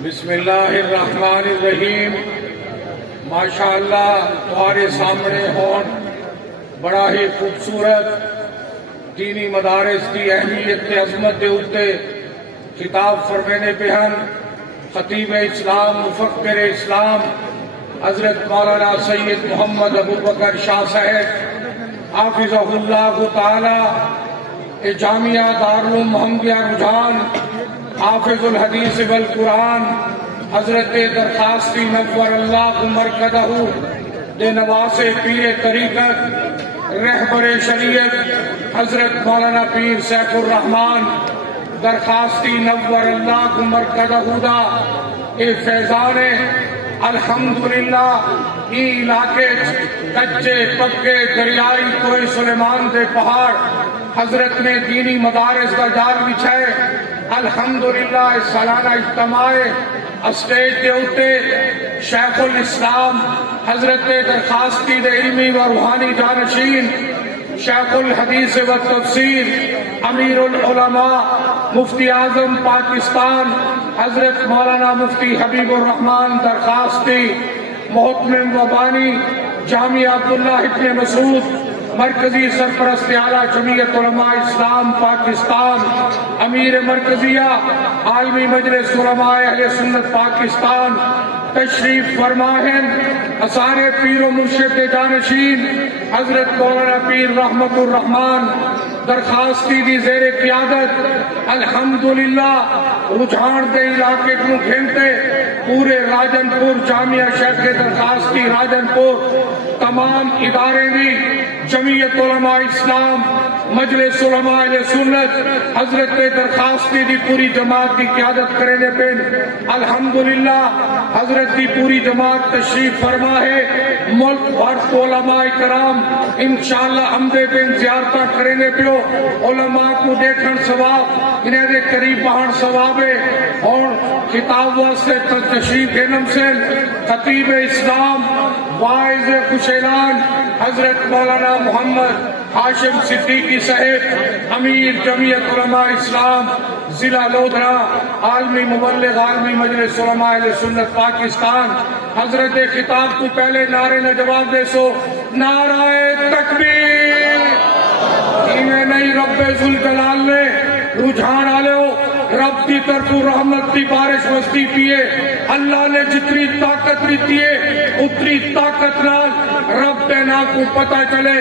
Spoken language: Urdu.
بسم اللہ الرحمن الرحیم۔ ماشاءاللہ تمہارے سامنے ہون بڑا ہی خوبصورت دینی مدارس کی اہمیت کے عظمت دے اتے خطاب فرمینے پہ ہم خطیب اسلام مفکر اسلام حضرت مولانا سید محمد ابو بکر شاہ صاحب حافظہ اللہ تعالی جامعہ دارالعلوم محمدیہ رجحان حافظ الحدیث والقرآن حضرت درخواستی نور اللہ مرکزہ دے نواز پیر طریقت رہبر شریعت حضرت مولانا پیر سیف الرحمن درخواستی نور اللہ مرکزہ دا اے فیضان الحمدللہ ای علاقے کچے پکے دریائی کوئی سلیمان دے پہاڑ حضرت نے دینی مدارس کا جال بچھائے۔ الحمدللہ سالانہ اجتماع اسٹیج دے اتے شیخ الاسلام حضرت درخواستی دے علمی و روحانی جانشین شیخ الحدیث و تفسیر امیر العلماء مفتی اعظم پاکستان حضرت مولانا مفتی حبیب الرحمن درخواستی محتمم و بانی جامعہ عبداللہ ابن مسعود مرکزی سرپرست اعلیٰ جمعیت علماء اسلام پاکستان امیر مرکزیہ عالمی مجلس علماء اہل سنت پاکستان تشریف فرمائیں۔ اثار پیر و مرشد جانشین حضرت مولانا پیر رحمت الرحمن درخواستی دی زیر قیادت الحمدللہ رجحان دے علاقے کو گھنٹے پورے راجن پور جامعہ شیخ درخواستی راجن پور تمام ادارے دی جمعیت علماء اسلام مجلس علماء اہل سنت حضرت درخواستی دی پوری جماعت کی قیادت کرنے پہ الحمدللہ حضرت دی پوری جماعت تشریف فرما ہے۔ ملک بھر کو علماء کرام انشاءاللہ حمدے بن زیارتہ کرنے پہ علماء کو دیکھن ثواب انہیں دے قریب بہن ثواب ہے۔ اور خطاب واسطے تشریف انم سے خطیب اسلام واعظ خوش اعلان حضرت مولانا محمد ہاشم صدیقی صاحب امیر جمعیت علماء اسلام ضلع لودھرا عالمی مبلغ عالمی مجلس علماء اہل سنت پاکستان حضرت خطاب کو پہلے نعرے نے جواب دے سو نعرہ تکبیر ایمیں نہیں رب ذوالجلال نے رجحان آلے ہو رب دی طرف رحمت دی بارش وستی پیے اللہ نے جتنی طاقت دیتی ہے اتنی طاقت نال رب دینا کو پتہ چلے۔